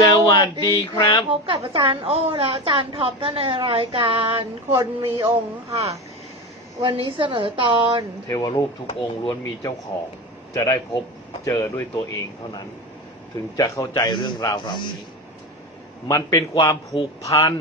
สวัสดีครับ พบกับอาจารย์โอ้และอาจารย์ท็อปในรายการคนมีองค์ค่ะ วันนี้เสนอตอน เทวรูปทุกองค์ล้วนมีเจ้าของ จะได้พบเจอด้วยตัวเองเท่านั้น ถึงจะเข้าใจเรื่องราวเหล่านี้ มันเป็นความผูกพัน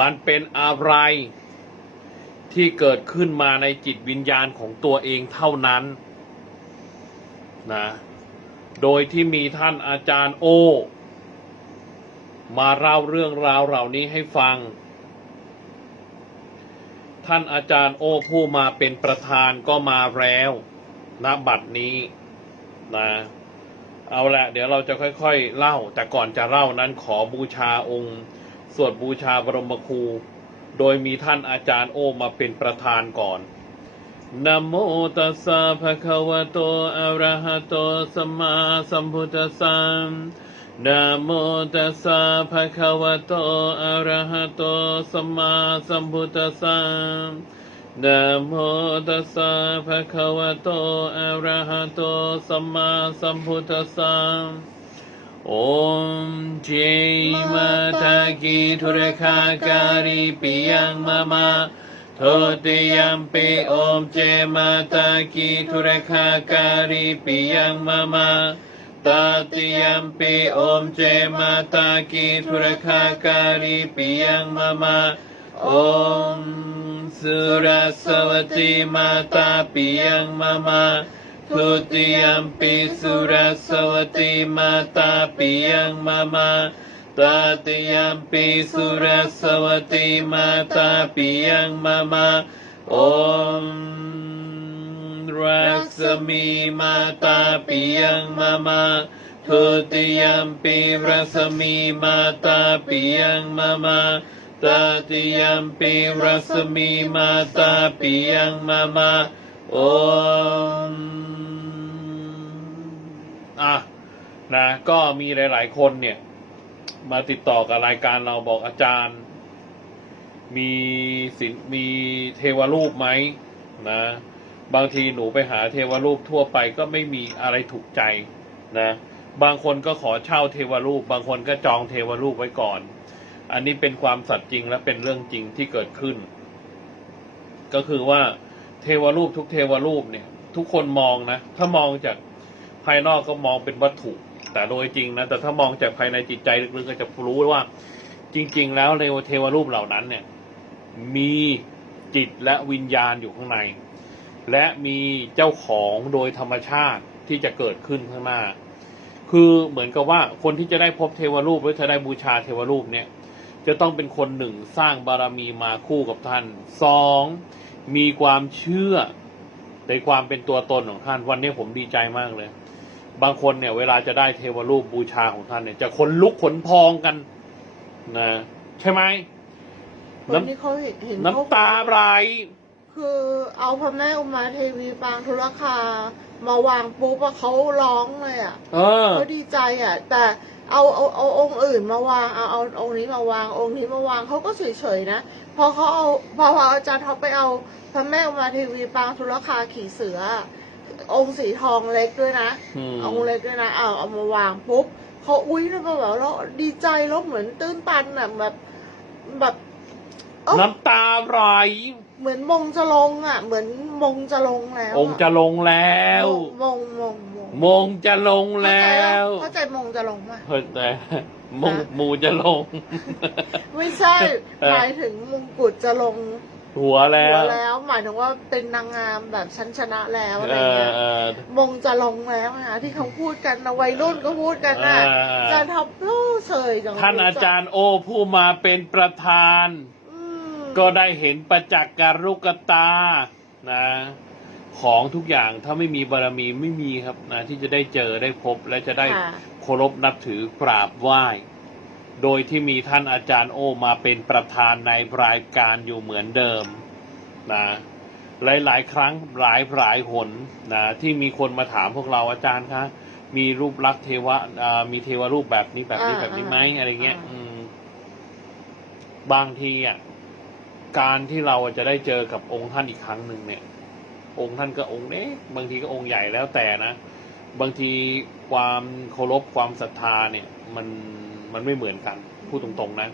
มันเป็นอะไรที่เกิดขึ้นมาในจิตวิญญาณของตัวเองเท่านั้น นะ โดยที่มีท่านอาจารย์โอ มาเล่าเรื่องราวเหล่านี้ให้ฟัง ท่านอาจารย์โอผู้มาเป็นประธานก็มาแล้วณบัดนี้นะเอาละเดี๋ยวเราจะค่อยๆเล่า แต่ก่อนจะเล่านั้นขอบูชาองค์ สวดบูชาบรมครู โดยมีท่านอาจารย์โอมาเป็นประธานก่อน นะโมตัสสะภะคะวะโต อะระหะโต สัมมาสัมพุทธัสสะนะโมตัสสะภะคะวะโต อะระหะโต สัมมาสัมพุทธัสสะนะโมตัสสะภะคะวะโต อะระหะโต สัมมาสัมพุทธัสสะโอมเจมาตากิทุรคาการิปิยังมามา ทติยัมปิโอมเจมาตากิทุรคาการิปิยังมามาตาติยัมปิโอมเจมาตากิทุรคาการิปิยังมามาโอมสุรสวัติมาตาปิยังมามาทุติยัมปิสุรสวัติมาตาปิยังมามา ตาติยมปิสุรสวัติมาตาปิยังมามาอมรักษมีมาตาปิยังมามาทุติยมปิรักษมีมาตาปิยังมามาตาติยมปิรักษมีมาตาปิยังมามาอมอะนะก็มีหลาย ๆ คนเนี่ย มาติดต่อกับรายการเราบอกอาจารย์ มีสินมีเทวรูปไหมนะ บางทีหนูไปหาเทวรูปทั่วไปก็ไม่มีอะไรถูกใจนะ บางคนก็ขอเช่าเทวรูป บางคนก็จองเทวรูปไว้ก่อน อันนี้เป็นความสัตย์จริงและเป็นเรื่องจริงที่เกิดขึ้น ก็คือว่าเทวรูปทุกเทวรูปเนี่ย ทุกคนมองนะ ถ้ามองจากภายนอกก็มองเป็นวัตถุ แต่โดยจริงนะแต่ถ้ามองจากภายในจิตใจลึกๆก็จะรู้ว่า จริง ๆ แล้วเทวรูปเหล่านั้นเนี่ย มีจิตและวิญญาณอยู่ข้างใน และมีเจ้าของโดยธรรมชาติที่จะเกิดขึ้นข้างหน้า คือเหมือนกับว่าคนที่จะได้พบเทวรูปหรือจะได้บูชาเทวรูปเนี่ย จะต้องเป็นคนหนึ่งสร้างบารมีมาคู่กับท่านสองมีความเชื่อในความเป็นตัวตนของท่านวันนี้ผมดีใจมากเลย บางคนเนี่ยเวลาจะได้เทวรูปบูชาของท่านเนี่ย จะขนลุกขนพองกันนะใช่ไหมคนที่เขาเห็นเห็นเขาน้ำตาไหลคือเอาพระแม่อุมาเทวีปางธุรคามาวางปุ๊บอะเขาร้องเลยอะเออเขาดีใจอะแต่เอาเอาเอาองค์อื่นมาวางเอาเอาองค์นี้มาวางองค์นี้มาวางเขาก็เฉยๆนะพอเขาเอาพอพออาจารย์เขาไปเอาพระแม่อุมาเทวีปางธุรคาขี่เสือ องค์สีทองเล็กด้วยนะอืม องค์เล็กด้วยนะเอาเอามาวางปุ๊บเขาอุ้ยแล้วก็แบบแล้วดีใจแล้วเหมือนตื้นตันอะแบบแบบเอ้าน้ำตาไหลเหมือนมงจะลงอะ เหมือนมงจะลงแล้วองค์จะลงแล้ว มงมงมงมงจะลงแล้วเข้าใจมงจะลงป่ะ เฮ้ยแต่มงมูจะลง ไม่ใช่เออ หมายถึงมงกุฎจะลง หัวแล้หัววแล้วหมายถึงว่าเป็นนางงามแบบชั้นชนะแล้วอะไรเออเงี้ยเออ มงจะลงแล้วนะที่เขาพูดกันนะวัยรุ่นก็พูดกันนะเออ จะทับลูกเฉยจังท่านอาจารย์โอผู้มาเป็นประธาน อืมก็ได้เห็นประจักษ์การุกตานะ ของทุกอย่างถ้าไม่มีบารมีไม่มีครับนะที่จะได้เจอได้พบและจะได้ค่ะเคารพนับถือกราบไหว้ โดยที่มีท่านอาจารย์โอมาเป็นประธานในรายการอยู่เหมือนเดิมนะหลาย ๆ ครั้งหลายหลายหนนะที่มีคนมาถามพวกเราอาจารย์คะมีรูปลักษณ์เทวะอ่ามีเทวรูปแบบนี้แบบนี้อ่าแบบนี้ไหมอ่าอะไรเงี้ยอ่าอืมบางทีอะการที่เราจะได้เจอกับองค์ท่านอีกครั้งหนึ่งเนี่ย องค์ท่านก็องค์เนี้บางทีก็องค์ใหญ่แล้วแต่นะ บางทีความเคารพความศรัทธาเนี่ย มัน มันไม่เหมือนกันพูดตรงๆนะ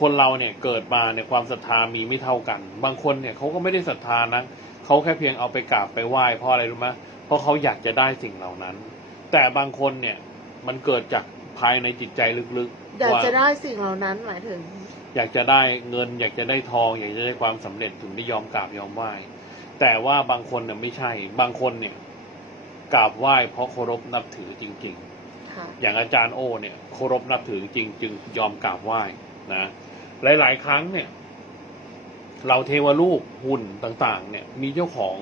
คนเราเนี่ยเกิดมาเนี่ยความศรัทธามีไม่เท่ากัน บางคนเนี่ยเขาก็ไม่ได้ศรัทธานะเขาแค่เพียงเอาไปกราบไปไหว้เพราะอะไรรู้ไหมเพราะเขาอยากจะได้สิ่งเหล่านั้น แต่บางคนเนี่ยมันเกิดจากภายในจิตใจลึกๆอยากว่าจะได้สิ่งเหล่านั้นหมายถึง อยากจะได้เงิน อยากจะได้ทอง อยากจะได้ความสำเร็จถึงได้ยอมกราบยอมไหว้ แต่ว่าบางคนเนี่ยไม่ใช่ บางคนเนี่ยกราบไหว้เพราะเคารพนับถือจริงค่ะๆ อย่างอาจารย์โอเนี่ยเคารพนับถือจริงจึงยอมกราบไหว้นะหลาย ๆ ครั้งเนี่ย เราเทวรูปหุ่นต่าง ๆ เนี่ย มีเจ้าของ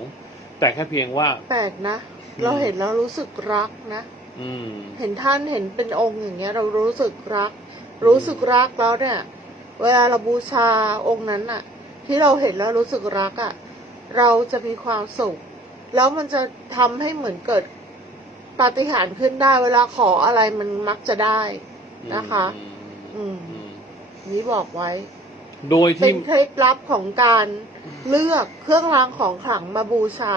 แต่แค่เพียงว่า แปลกนะอืมเราเห็นแล้วรู้สึกรักนะอืมเห็นท่านเห็นเป็นองค์อย่างเงี้ย เรารู้สึกรัก รู้สึกรักแล้วเนี่ย เวลาเราบูชาองค์นั้นอะที่เราเห็นแล้วรู้สึกรักอะเราจะมีความสุข แล้วมันจะทำให้เหมือนเกิด ปาฏิหาริย์ขึ้นได้ เวลาขออะไรมันมักจะได้นะคะ อืมอืมนี่บอกไว้ โดยเป็ที่ นเคล็ดลับของการเลือกเครื่องรางของขลังมาบูชา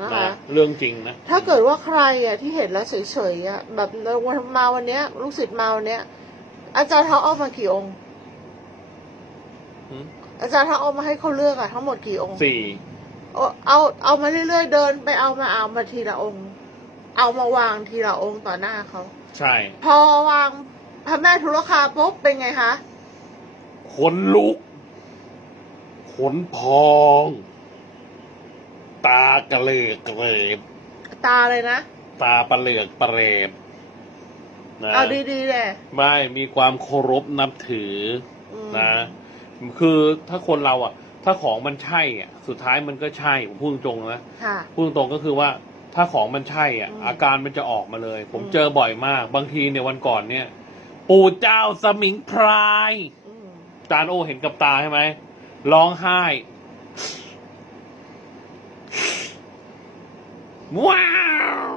นะนะคะ เรื่องจริงนะ ถ้าเกิดว่าใครอะที่เห็นแล้วเฉยๆอะแบบวันมาวันเนี้ย ลูกศิษย์มาวันเนี้ย อาจารย์เขาเอามากี่องค์อืม อาจารย์เขาเอามาให้เขาเลือกอะทั้งหมดกี่องค์สี่ เอาเอาเอามาเรื่อยๆเดินไปเอามาเอามาทีละองค์ เอามาวางทีละองค์ต่อหน้าเขา ใช่ พอวางพระแม่ทุลคาปุ๊บเป็นไงคะ ขนลุก ขนพอง ตากระเลกกระเรบตาเลยนะ ตาปลาเหลือกปลาเรบนะเอาดีๆเลยไม่มีความเคารพนับถืออืม นะ คือถ้าคนเราอะ ถ้าของมันใช่อะ สุดท้ายมันก็ใช่ผมพูดตรงๆนะ ค่ะ พูดตรงๆก็คือว่า ถ้าของมันใช่อะอืมอาการมันจะออกมาเลยผมอืมเจอบ่อยมาก บางทีเนี่ยวันก่อนเนี่ย ปู่เจ้าสมิงพรายอืมจานโอเห็นกับตาใช่ไหมร้องไห้ว้าว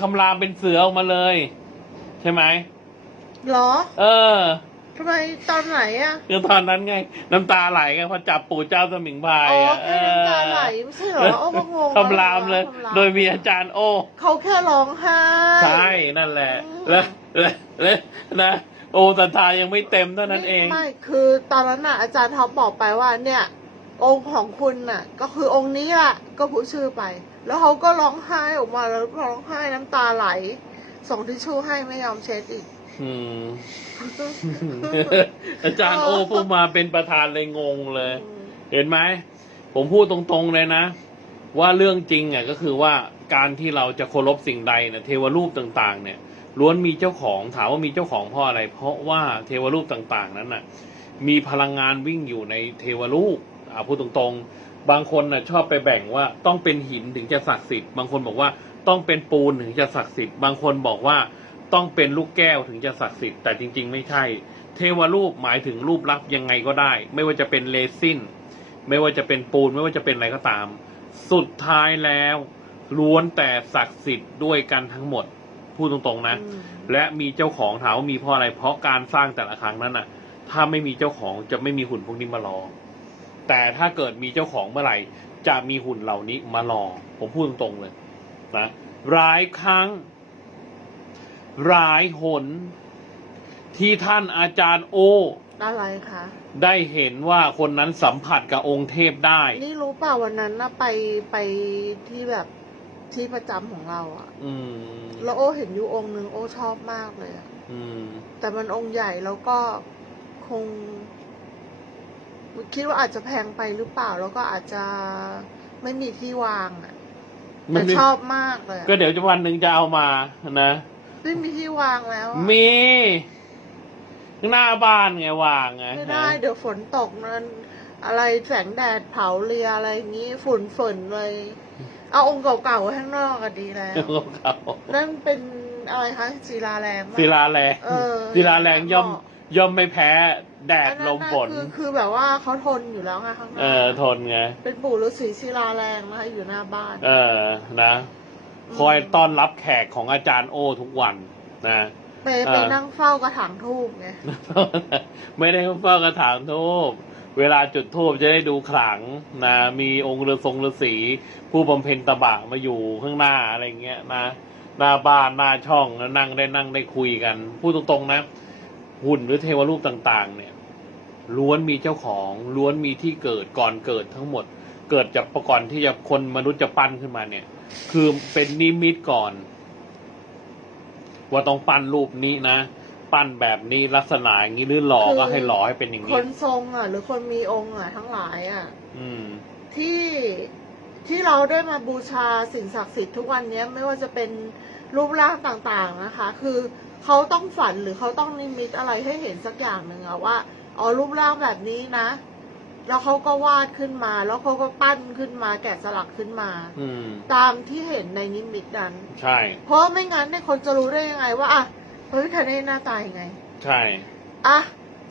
คำรามเป็นเสือออกมาเลย ใช่ไหม เหรอ เออ ทำไมตอนไหนอะคือตอนนั้นไง น้ำตาไหลไงพอจับปู่เจ้าสมิงพรายอ๋ออะแค่น้ำตาไหลไม่ใช่เหรอโอ้ก็งงคำรามเลยคำรามโดยมีอาจารย์โอเขาแค่ร้องไห้ใช่นั่นแหละอืมแล้วแล้วแล้วนะโอศรัทธายังไม่เต็มเท่านั้นเองไม่คือตอนนั้นน่ะ อาจารย์ท็อปบอกไปว่าเนี่ย องค์ของคุณน่ะ ก็คือองค์นี้แหละก็พูดชื่อไป แล้วเขาก็ร้องไห้ออกมาแล้วร้องไห้น้ำตาไหลส่งทิชชู่ให้ไม่ยอมเช็ดอีก อืม อาจารย์โอพูดมาเป็นประธานเลยงงเลย เห็นไหม ผมพูดตรงๆเลยนะ ว่าเรื่องจริงอะก็คือว่าการที่เราจะเคารพสิ่งใดเนี่ยเทวรูปต่างๆ เนี่ยล้วนมีเจ้าของถามว่ามีเจ้าของเพราะอะไร เพราะว่าเทวรูปต่างๆ นั้นน่ะ มีพลังงานวิ่งอยู่ในเทวรูปอ่าพูดตรงๆ บางคนน่ะชอบไปแบ่งว่าต้องเป็นหินถึงจะศักดิ์สิทธิ์บางคนบอกว่าต้องเป็นปูนถึงจะศักดิ์สิทธิ์บางคนบอกว่า ต้องเป็นลูกแก้วถึงจะศักดิ์สิทธิ์แต่จริง ๆ ไม่ใช่ เทวรูปหมายถึงรูปลักษณ์ยังไงก็ได้ ไม่ว่าจะเป็นเลซินไม่ว่าจะเป็นปูนไม่ว่าจะเป็นอะไรก็ตาม สุดท้ายแล้วล้วนแต่ศักดิ์สิทธิ์ด้วยกันทั้งหมดพูดตรงๆนะอืมและมีเจ้าของถามว่ามีเพราะอะไร เพราะการสร้างแต่ละครั้งนั้นน่ะ ถ้าไม่มีเจ้าของจะไม่มีหุ่นพวกนี้มารอ แต่ถ้าเกิดมีเจ้าของเมื่อไหร่ จะมีหุ่นเหล่านี้มารอ ผมพูดตรงๆเลยนะหลายครั้ง หลายหน ที่ท่านอาจารย์โอ อะไรคะได้เห็นว่าคนนั้นสัมผัสกับองค์เทพได้ นี่รู้เปล่าวันนั้นนะไปไปที่แบบที่ประจำของเราอะอืมแล้วโอเห็นอยู่องค์หนึ่งโอชอบมากเลยอะอืมแต่มันองค์ใหญ่แล้วก็คง คิดว่าอาจจะแพงไปหรือเปล่า แล้วก็อาจจะไม่มีที่วางอะมัแต่นไม่ชอบมากเลยอะ ก็เดี๋ยวจะวันหนึ่งจะเอามานะ ไม่มีที่วางแล้วอะมีหน้าบ้านไงวางไงไม่ได้เดี๋ยวฝนตกนั่นอะไรแสงแดดเผาเรียอะไรอย่างงี้ฝุ่นฝนเลย เอาองค์เก่าๆไว้ข้างนอกก็ดีแล้วของเขานั่นเป็นอะไรคะศิลาแรงปะ ศิลาแรงเออ ศิลาแรงย่อมเหมาะย่อมไม่แพ้ แดดอันนั้นลมน่ะฝนคือคือแบบว่าเขาทนอยู่แล้วไงข้างหน้าเออทนไง เป็นปู่ฤาษีศิลาแรงนะคะอยู่หน้าบ้าน เออนะ คอยต้อนรับแขกของอาจารย์โอทุกวันนะไปเออไปนั่งเฝ้ากระถางทูบไงไม่ได้เฝ้ากระถางทูบเวลาจุดทูบจะได้ดูขลังนะมีองค์ฤาทรงฤาษีผู้บำเพ็ญตบะมาอยู่ข้างหน้าอะไรเงี้ยนะหน้าบ้านหน้าช่องแล้วนั่งได้นั่งได้คุยกันพูดตรงๆนะ หุ่นหรือเทวรูปต่าง ๆ เนี่ยล้วนมีเจ้าของล้วนมีที่เกิดก่อนเกิดทั้งหมด เกิดจากประก่อนที่จะคนมนุษย์จะปั้นขึ้นมาเนี่ย คือเป็นนิมิตก่อน ว่าต้องปั้นรูปนี้นะปั้นแบบนี้ลักษณะอย่างนี้หรือหล่อก็ให้หล่อให้เป็นอย่างคนี้นทรงอะ หรือคนมีองค์อะ ทั้งหลายอะ อืม ที่ที่เราได้มาบูชาสิ่งศักดิ์สิทธิ์ทุกวันเนี้ยไม่ว่าจะเป็นรูปร่างต่างๆนะคะ คือเขาต้องฝันหรือเขาต้องนิมิตอะไรให้เห็นสักอย่างหนึ่งอะว่าอ๋อรูปร่างแบบนี้นะ แล้วเขาก็วาดขึ้นมา แล้วเขาก็ปั้นขึ้นมา แกะสลักขึ้นมา อืม ตามที่เห็นในนิมิตนั้น ใช่ เพราะไม่งั้นเนี่ยคนจะรู้ได้ยังไงว่าอะพระพิฆเนศหน้าตายังไงใช่ อะ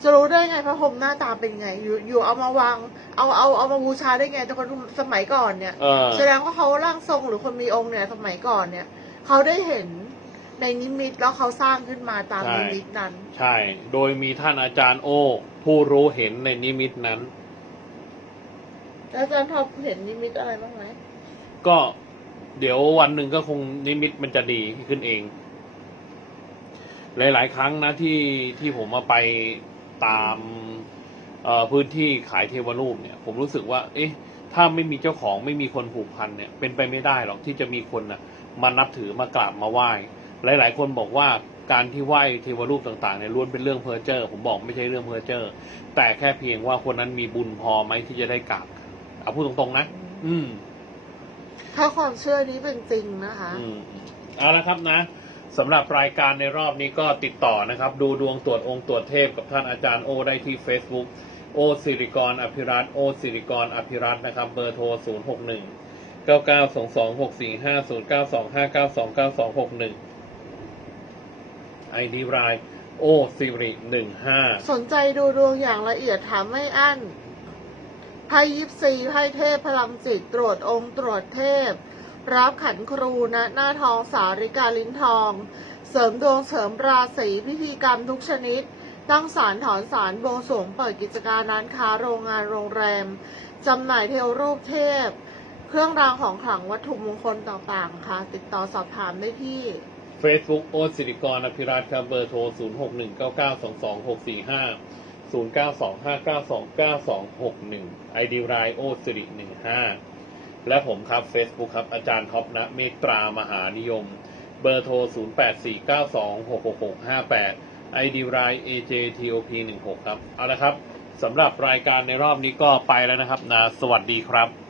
จะรู้ได้ไงพระพรหมหน้าตาเป็นไง อยู่อยู่เอามาวาง เอาเอาเอามาบูชาได้ไงแต่คนสมัยก่อนเนี่ย เออ แสดงว่าเขาร่างทรงหรือคนมีองค์เนี่ยสมัยก่อนเนี่ยเขาได้เห็นในนิมิตแล้วเขาสร้างขึ้นมาตามใช่ นิมิตนั้น ใช่ โดยมีท่านอาจารย์โอ ผู้รู้เห็นในนิมิตนั้น แล้วอาจารย์ทอปเห็นนิมิตอะไรบ้างไหมก็เดี๋ยววันหนึ่งก็คงนิมิตมันจะดีขึ้นเอง หลาย ๆ ครั้งนะที่ที่ผมมาไปตามพื้นที่ขายเทวรูปเนี่ย ผมรู้สึกว่า เอ๊ะ ถ้าไม่มีเจ้าของไม่มีคนผูกพันเนี่ย เป็นไปไม่ได้หรอกที่จะมีคนนะมานับถือมากราบมาไหว้ หลาย ๆ คนบอกว่าการที่ไหว้เทวรูปต่างๆเนี่ยล้วนเป็นเรื่องเพ้อเจ้อผมบอกไม่ใช่เรื่องเพ้อเจ้อแต่แค่เพียงว่าคนนั้นมีบุญพอไหมที่จะได้กราบ เอาพูดตรงๆนะ อืม ถ้าความเชื่อนี้เป็นจริงนะคะ อืมเอาละครับนะสำหรับรายการในรอบนี้ก็ติดต่อนะครับ ดูดวงตรวจองค์ตรวจเทพกับท่านอาจารย์โอได้ที่ Facebook โอสิริกรอภิรัตน์โอสิริกรอภิรัตน์นะครับ เบอร์โทร 0 6 1 9 9 2 2 6 4 5 0 9 2 5 9 2 9 2 6 1ไอดีรายโอสิริ15สนใจดูดวงอย่างละเอียดถามไม่อั้น ไพ่ยิปซีไพ่เทพพลังจิตตรวจองค์ตรวจเทพ รับขันครูณหน้าทองสาริกาลิ้นทอง เสริมดวงเสริมราศีพิธีกรรมทุกชนิด ตั้งศาลถอนศาลบวงสงเปิดกิจการร้านค้าโรงงานโรงแรมจำหน่ายเทวรูปเทพ เครื่องรางของขลังวัตถุมงคลต่างๆ ค่ะ ติดต่อสอบถามได้ที่ Facebook โอสิริกรอภิรัตน์ครับเบอร์โทร 0619922645 0 9 2 5 9 2 9 2 6 1 ID รายโอสิริ15 และผมครับ Facebook ครับ อาจารย์ท็อปนะเมตรามหานิยม เบอร์โทร 0 8 4 9 2 6 6 6 5 8 ID ราย AJTOP 16ครับ เอาละครับสำหรับรายการในรอบนี้ก็ไปแล้วนะครับนะสวัสดีครับ